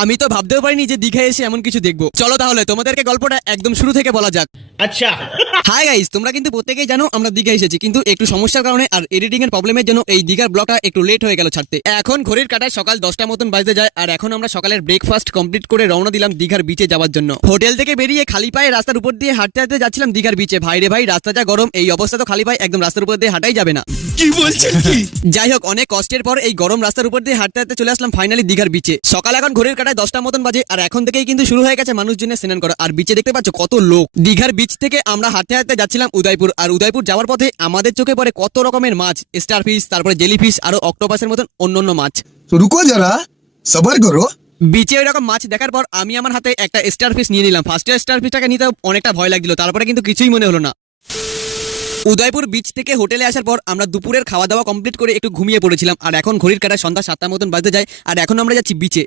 আমি তো ভাবতেও পারিনি যে দীঘায় এসে এমন কিছু দেখবো। চলো তাহলে তোমাদেরকে গল্পটা একদম শুরু থেকে বলা যাক। अच्छा। হাই গাইস, তোমরা কিন্তু প্রত্যেকেই জানো আমরা দীঘা এসেছি, কিন্তু একটু সমস্যার কারণে আর এডিটিং এর প্রবলেমের জন্য এই দীঘার ব্লগটা একটু লেট হয়ে গেল ছাড়তে। এখন ঘড়ির কাঁটায় সকাল 10টা মতন বাজতে যায়, আর এখন আমরা সকালের ব্রেকফাস্ট কমপ্লিট করে রওনা দিলাম দীঘার বিচে যাওয়ার জন্য। হোটেল থেকে বেরিয়ে খালি পায়ে রাস্তার উপর দিয়ে হাঁটতে হাঁটতে যাচ্ছিলাম দীঘার বিচে। ভাই রে ভাই, রাস্তা যা গরম, এই অবস্থা তো খালি পায়ে একদম রাস্তার উপর দিয়ে হাঁটাই যাবে না। কি বলছেন কি? যাই হোক, অনেক কষ্টের পর এই গরম রাস্তার উপর দিয়ে হাঁটতে হাঁটতে চলে আসলাম ফাইনালি দীঘার বিচে। সকাল এখন ঘড়ির কাঁটায় 10টা মতন বাজে, আর এখন থেকেই কিন্তু শুরু হয়ে গেছে মানুষজনের স্নান করা। আর বিচে দেখতে পাচ্ছ কত লোক। দীঘার বিচ থেকে আমরা হাঁটতে হাঁটতে যাচ্ছিলাম উদয়পুর, আর উদয়পুর যাওয়ার পথে আমাদের চোখে পড়ে কত রকমের মাছ, স্টারফিশ, তারপরে জেলিফিশ, আরো অক্টোপাসের মতন অন্যান্য মাছ। तो रुको जरा सबर करो। বিচে ওই রকম মাছ দেখার পর আমি আমার হাতে একটা স্টারফিশ নিয়ে নিলাম। ফার্স্টে স্টারফিশটাকে নিতে অনেকটা ভয় লাগছিল, তারপরে কিন্তু কিছুই মনে হলো না। উদয়পুর বিচ থেকে হোটেলে আসার পর আমরা দুপুরের খাওয়া দাওয়া কমপ্লিট করে একটু ঘুমিয়ে পড়েছিলাম, আর এখন ঘড়ির কাঁটায় সন্ধ্যা 7টা মতন বাজতে যায়, আর এখন আমরা যাচ্ছি বিচে।